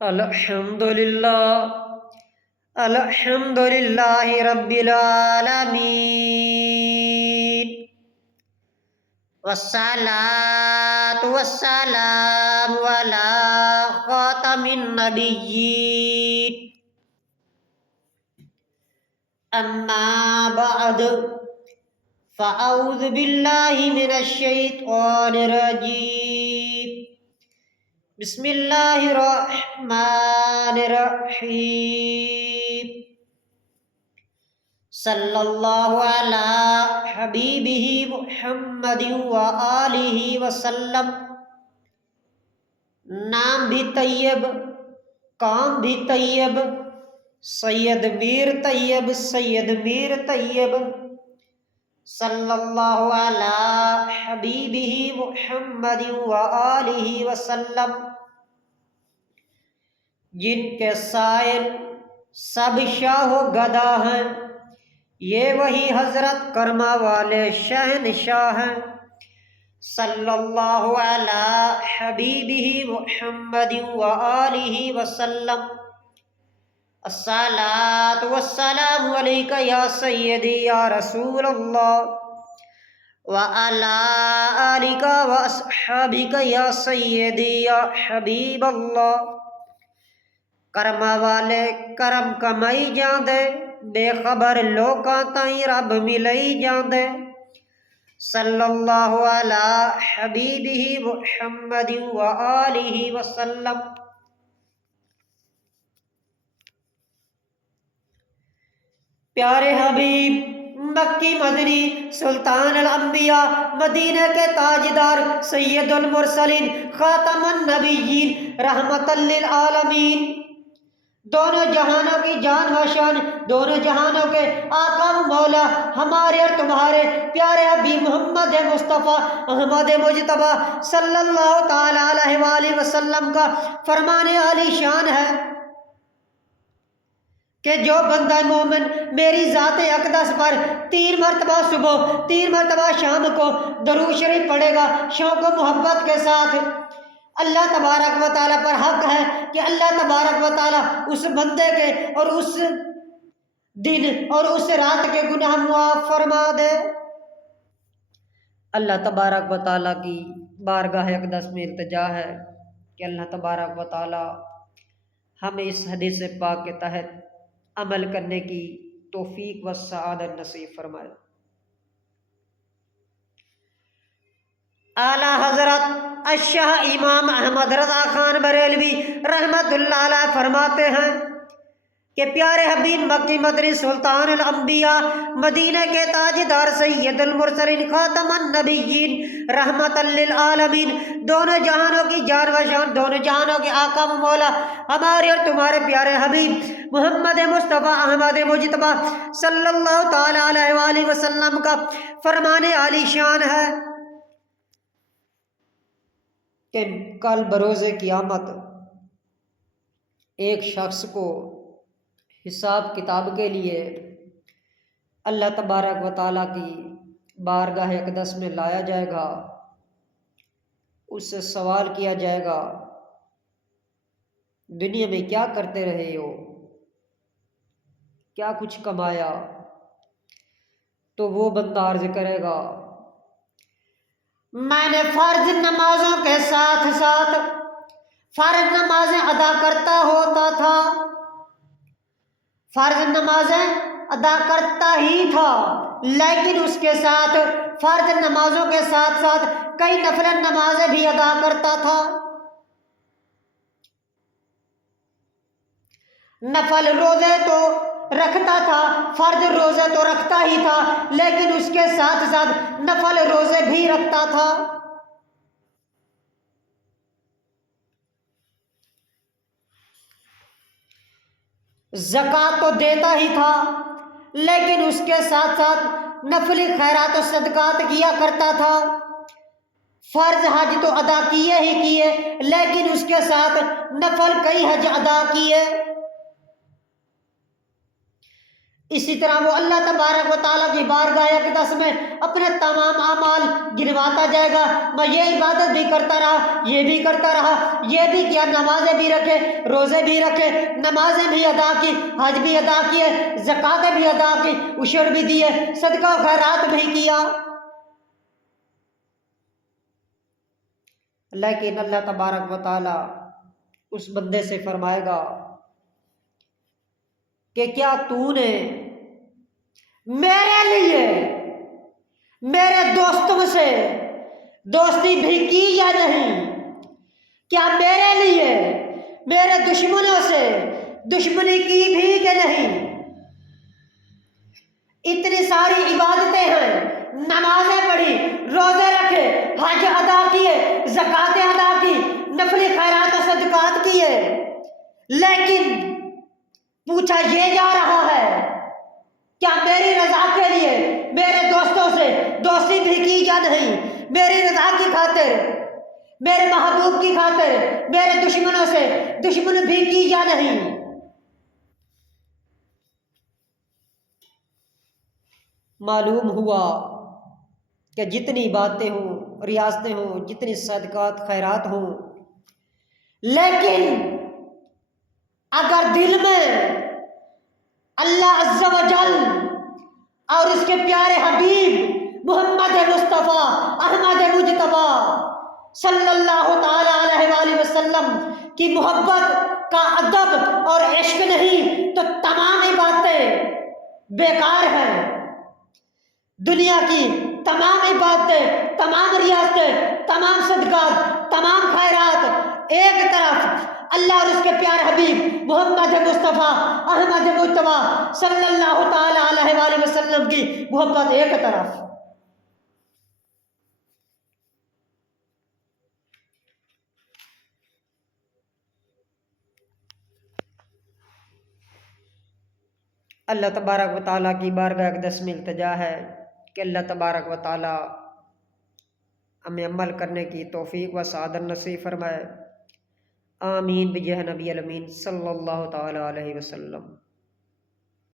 الحمد للہ رب العالمین والصلاة والسلام علی خاتم النبیین اما بعد فاعوذ باللہ من الشیطان الرجیم بسم اللہ الرحمن الرحیم صلی اللہ علی حبیبہ محمد وآلہ وسلم۔ نام بھی طیب، کام بھی طیب، سید میر طیب، سید میر طیب، صلی اللہ علی حبیبہ محمد وآلہ وسلم۔ جن کے سائل سب شاہ و گدا ہیں، یہ وہی حضرت کرما والے شہنشاہ ہیں، صلی اللہ علی حبیبہ محمد وآلہ وسلم۔ الصلاۃ والسلام علیک یا سیدی یا رسول اللہ وعلی آلک واصحابک یا سیدی یا حبیب اللہ۔ کرما والے کرم کمائی جاندے، بے خبر لوکاں تائیں رب ملئی جاندے، صلی اللہ علی حبیبہ محمد وآلہ وسلم۔ پیارے حبیب مکی مدنی سلطان الانبیاء، مدینہ کے تاجدار، سید المرسلین، خاتم النبیین، رحمت للعالمین، دونوں جہانوں کی جان و شان، دونوں جہانوں کے آقا و مولا، ہمارے اور تمہارے پیارے حبیب محمد مصطفیٰ احمد مجتبیٰ صلی اللہ تعالی علیہ وآلہ وسلم کا فرمان عالی شان ہے کہ جو بندہ مومن میری ذات اقدس پر 3 مرتبہ صبح 3 مرتبہ شام کو درود شریف پڑھے گا شوق و محبت کے ساتھ، اللہ تبارک و تعالیٰ پر حق ہے کہ اللہ تبارک و تعالیٰ اس بندے کے اور اس دن اور اس رات کے گناہ معاف فرما دے۔ اللہ تبارک و تعالیٰ کی بارگاہ اقدس میں التجا ہے کہ اللہ تبارک و تعالیٰ ہمیں اس حدیث پاک کے تحت عمل کرنے کی توفیق و سعادت نصیب فرمائے۔ اعلیٰ حضرت الشاہ امام احمد رضا خان بریلوی رحمت اللہ علیہ فرماتے ہیں کہ پیارے حبیب مکی مدنی سلطان الانبیاء، مدینہ کے تاجدار، سید المرسلین، خاتم النبیین، رحمت للعالمین، دونوں جہانوں کی جان و شان، دونوں جہانوں کے آقا و مولا، ہمارے اور تمہارے پیارے حبیب محمد مصطفیٰ احمد مجتبیٰ صلی اللہ تعالی علیہ وآلہ وسلم کا فرمان عالی شان ہے کہ کل بروز قیامت ایک شخص کو حساب کتاب کے لیے اللہ تبارک و تعالیٰ کی بارگاہ اقدس میں لایا جائے گا، اس سے سوال کیا جائے گا دنیا میں کیا کرتے رہے ہو، کیا کچھ کمایا؟ تو وہ بندہ عرض کرے گا میں نے فرض نمازوں کے ساتھ ساتھ فرض نمازیں ادا کرتا ہوتا تھا، فرض نمازیں ادا کرتا ہی تھا، لیکن اس کے ساتھ فرض نمازوں کے ساتھ ساتھ کئی نفل نمازیں بھی ادا کرتا تھا، نفل روزے تو رکھتا تھا، فرض روزے تو رکھتا ہی تھا، لیکن اس کے ساتھ ساتھ نفل روزے بھی رکھتا تھا۔ زکوٰۃ تو دیتا ہی تھا، لیکن اس کے ساتھ ساتھ نفلی خیرات و صدقات کیا کرتا تھا، فرض حج تو ادا کیے ہی کیے، لیکن اس کے ساتھ نفل کئی حج ادا کیے، اسی طرح وہ اللہ تبارک و تعالیٰ کی بارگاہ اقدس میں اپنے تمام اعمال گنواتا جائے گا، میں یہ عبادت بھی کرتا رہا، یہ بھی کرتا رہا، یہ بھی کیا، نمازیں بھی رکھے، روزے بھی رکھے، نمازیں بھی ادا کی، حج بھی ادا کیے، زکاتیں بھی ادا کی، عشر بھی دیے، صدقہ و خیرات بھی کیا، لیکن اللہ تبارک و تعالیٰ اس بندے سے فرمائے گا کہ کیا تو نے میرے لیے میرے دوستوں سے دوستی بھی کی یا نہیں؟ کیا میرے لیے میرے دشمنوں سے دشمنی کی بھی کہ نہیں؟ اتنی ساری عبادتیں ہیں، نمازیں پڑھی، روزے رکھے، حج ادا کیے، زکاتیں ادا کی، نفلی خیرات و صدقات کیے، لیکن پوچھا یہ جا رہا ہے کیا میری رضا کے لیے میرے دوستوں سے دوستی بھی کی یا نہیں؟ میری رضا کی خاطر، میرے محبوب کی خاطر میرے دشمنوں سے دشمن بھی کی یا نہیں؟ معلوم ہوا کہ جتنی باتیں ہوں، ریاستیں ہوں، جتنی صدقات خیرات ہوں، لیکن اگر دل میں اللہ عز و جل اور اس کے پیارے حبیب محمد مصطفیٰ احمد مجتبیٰ صلی اللہ تعالی علیہ وآلہ وسلم کی محبت کا ادب اور عشق نہیں تو تمام ہی باتیں بیکار ہیں۔ دنیا کی تمام عبادتیں، تمام ریاستیں، تمام صدقات، تمام خیرات ایک طرف، اللہ اور اس کے پیارے حبیب محمد مصطفیٰ احمد مجتبیٰ صلی اللہ تعالی علیہ وآلہ وسلم کی محبت ایک طرف۔ اللہ تبارک و تعالیٰ کی بارگاہ اقدس میں التجا ہے کہ اللہ تبارک و تعالیٰ ہمیں عمل کرنے کی توفیق و سعادت نصیب فرمائے۔ آمین بجاہ نبی الامین صلی اللہ تعالی علیہ وسلم۔